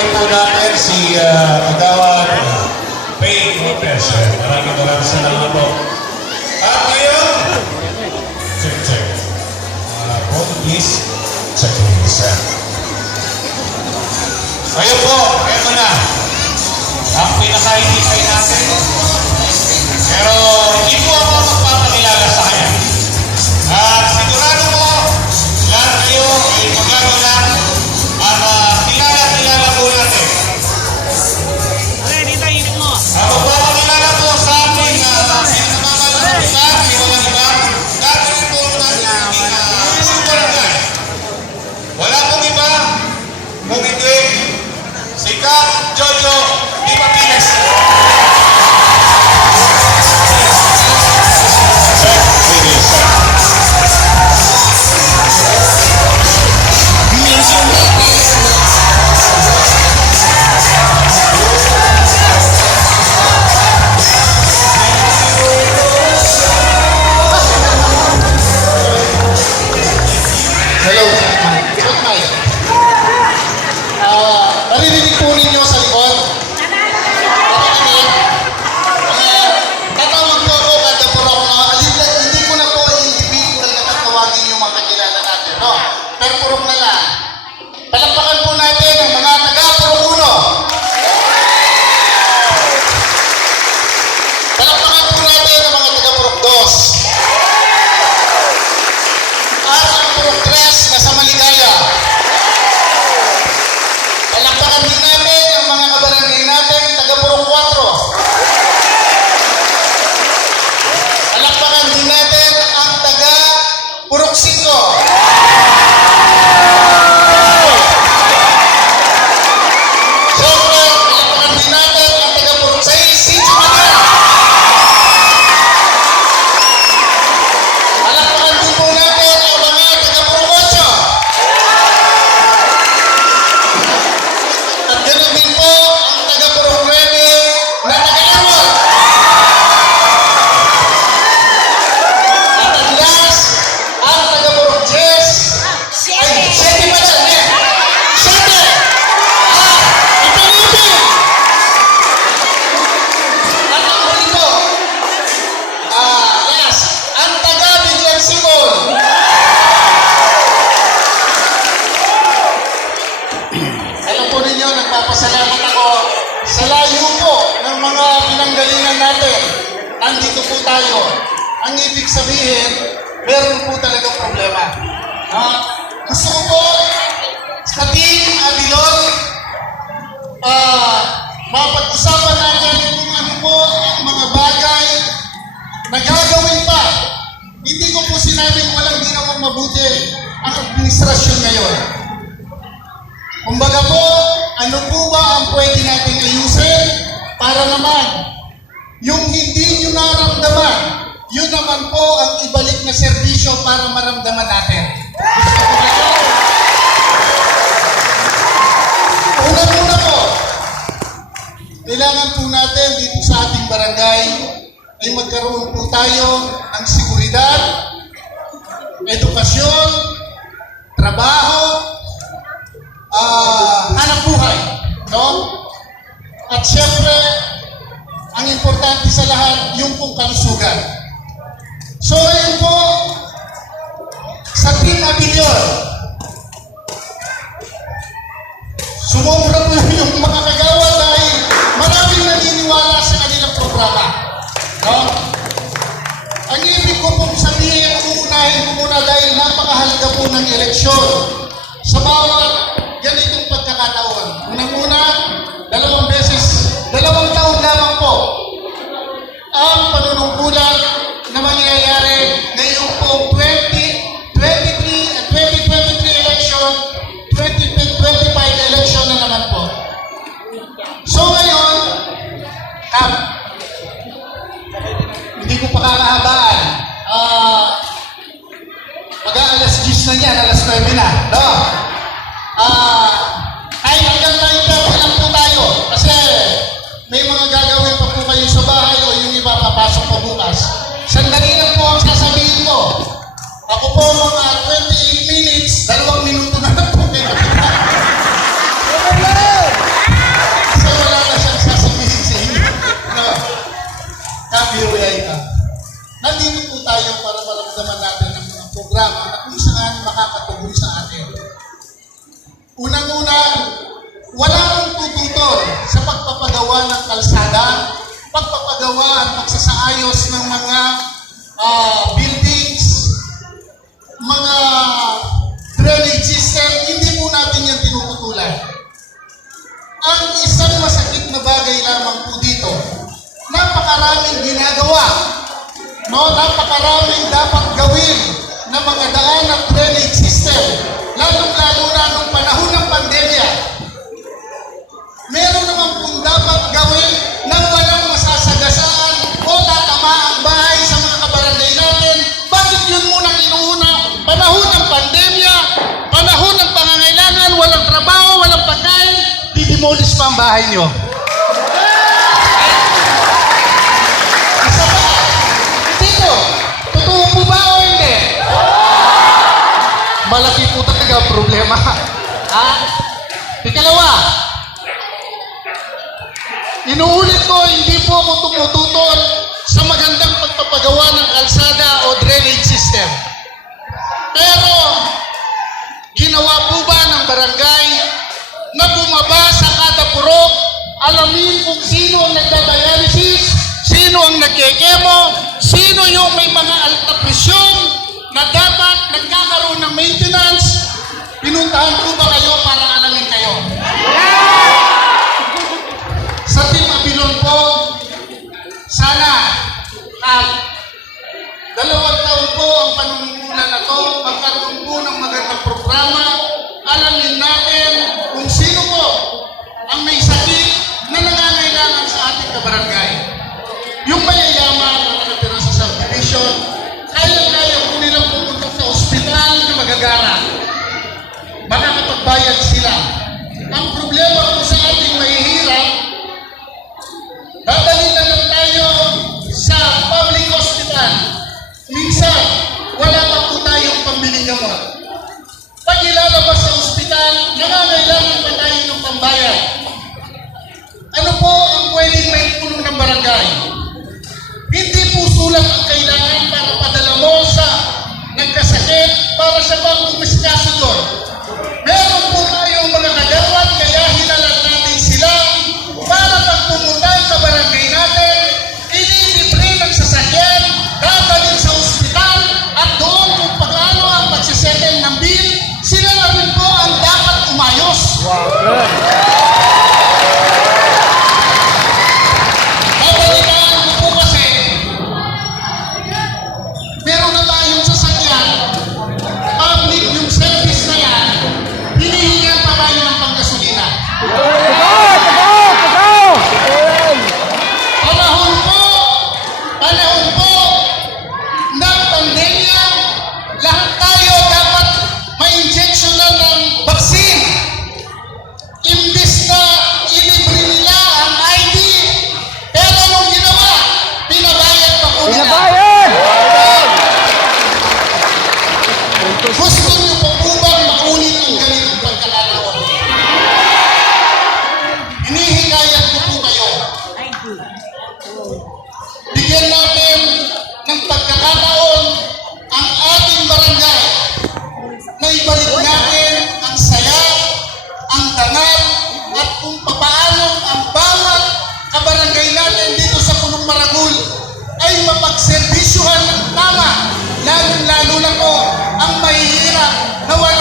rin po natin si Kagawad Faye Lopez. Maraming salamat po. At ngayon, check. Phone please. Check please. Ayun po, eto na. Ang pinaka-hintay natin. Pero hindi po ako magpapakilala sa kanya. At sigurado po, lahat kayo ay magagawa at kilala po natin. Okay, dito inip mo. Magpapakilala po sa ating pinakamalang iba, walang iba. Dati rin po natin barangay. Wala pong iba, kung hindi, si Kap Jojo Di Martinez. Hello, likod mic. Naririnig po ninyo sa likod? Naririnig? Tatawag po ako kada purok na, hindi ko na po individual na tatawagin yung mga kakilala natin, no? Pero purok na lang. Palakpakan po natin ang mga taga-purok 1. Palakpakan po natin ang mga taga-purok 2. At ang purok 3 na sa Maligaya. Palakpakan din natin ang mga kabarangay natin, taga-purok 4. Palakpakan din natin ang taga-purok 5. Siyempre, palakpakan din natin ang taga-purok 6, Sitio Magal. Palakpakan din po natin ang mga taga-purok 8. At ganoon din po ang taga-purok 9 na taga-Arwal. At ang last, ang taga-purok 10. Ay, 7 pala. 7! Ipalipin! At ang huli po, last, ang taga-Bigyan Sikol. Alam po ninyo, nagpapasalamat ako sa layo po ng mga pinanggalingan natin. Andito po tayo. Ang ibig sabihin, meron po talaga problema. Gusto ko po sa Team Abilon, mapag-usapan natin kung ano po ang mga bagay na gagawin pa. Hindi ko po sinabing walang ginawang mabuti ang administrasyon ngayon. Kumbaga po, ano po ba ang pwede natin ayusin para naman yung hindi nyo naramdaman, yun naman po ang ibalik na serbisyo para maramdaman natin. Gusto ko ba yun? Una-una po, kailangan po natin dito sa ating barangay ay magkaroon po tayo ng seguridad, edukasyon, trabaho, hanap buhay, no? At syempre, ang importante sa lahat, yung pong kalusugan. So, ayun po, sa Team Abilion, sumobra po yung mga kagawa dahil maraming naniniwala sa kanilang programa, no? Ang ibig ko pong sabihin, uunahin ko muna dahil napakahalaga po ng eleksyon sa bawat ganitong pagkakataon. Unang-una, 2 taon lamang po ang panunungkulan na mangyayari ngayong pong 2023 at 2023 election, 2025 election na naman po. So ngayon, hindi ko pa kakahabaan. Mag-aalas 10 na yan, alas 9 na, no? Ay, hanggang 9:30 lang po tayo. Kasi may mga gagawin pa po kayo sa bahay o yung iba papasok pa bukas. Sandali lang po ang sasabihin ko. Ako po mga 28 minutes, 2 minuto na lang po kayo. makakatugon sa atin. Unang-una, walang tututol sa pagpapagawa ng kalsada, pagpapagawa at pagsasaayos ng mga buildings, mga drainage system, hindi po natin yan tinututulan. Ang isang masakit na bagay lamang po dito, napakaraming ginagawa, no? Napakaraming dapat gawin na mga daan at drainage system, lalong-lalo na nung panahon ng pandemya. Meron naman pong dapat gawin nang walang masasagasaan o tatama ang bahay sa mga kabarangay natin. Bakit yun munang inuuna? Panahon ng pandemya, panahon ng pangangailangan, walang trabaho, walang pagkain, didemolish pa ang bahay nyo. Isa pa, dito, totoo po ba o hindi? Malaki po talaga ang problema. Ikalawa, inuulit ko, hindi po ako tumututol sa magandang pagpapagawa ng kalsada o drainage system. Pero, ginawa po ba ng barangay na bumaba sa kada purok, alamin kung sino ang nagdadialysis, sino ang nagkekemo, sino yung may mga alta presyon na dapat nagkakaroon ng maintenance? Pinuntahan po ba kayo para alamin kayo? Sa Team Abilon po, sana at 2 taon po ang panunungkulan na to, magkaroon po ng magandang programa, alamin natin kung sino po ang may sakit na nangangailangan sa ating kabarangay. Yung mayayaman na nakatira sa subdivision, kaya-kaya po nilang pumunta sa ospital na magagara. Makakapagbayad sila. Ang problema po sa ating mahihirap, dadalhin na lang tayo sa public hospital. Minsan, wala pa po tayong pambiling gamot. Pag ilalabas sa ospital, nangangailangan pa tayo ng pambayad. Ano po ang pwedeng may tulong ng barangay? Hindi po sulat ang kailangan para padala mo sa nagkasakit para sa pang-umiskaso doon. Meron po tayong mga kagawad, kaya hinalan natin sila para pag pumunta sa barangay natin, ililibre ng sasakyan, dadalhin sa ospital, at doon kung paano ang magsisettle ng bill, sila na rin po ang dapat umayos. Babalitaan ko po kasi, meron na tayong sasakyan, public yung service na yan, hinihingan pa tayo ng panggasolina. Panahon po ng pandemya, lahat tayo dapat ma-injection na ng vaccine. Imbis na ilibre nila ang ID, pero anong ginawa? Pinabayad pa po nila. Gusto niyo po po bang makunin ang ganitong pagkakataon? Hinihikayat ko po kayo. Bigyan natin ng pagkakataon ang ating barangay na ibalik natin ang saya, ang dangal, at kung papaano ang bawat kabarangay natin dito sa Punong Maragul ay mapagserbisyuhan ng tama, lalong-lalo na po ang mahihirap na wala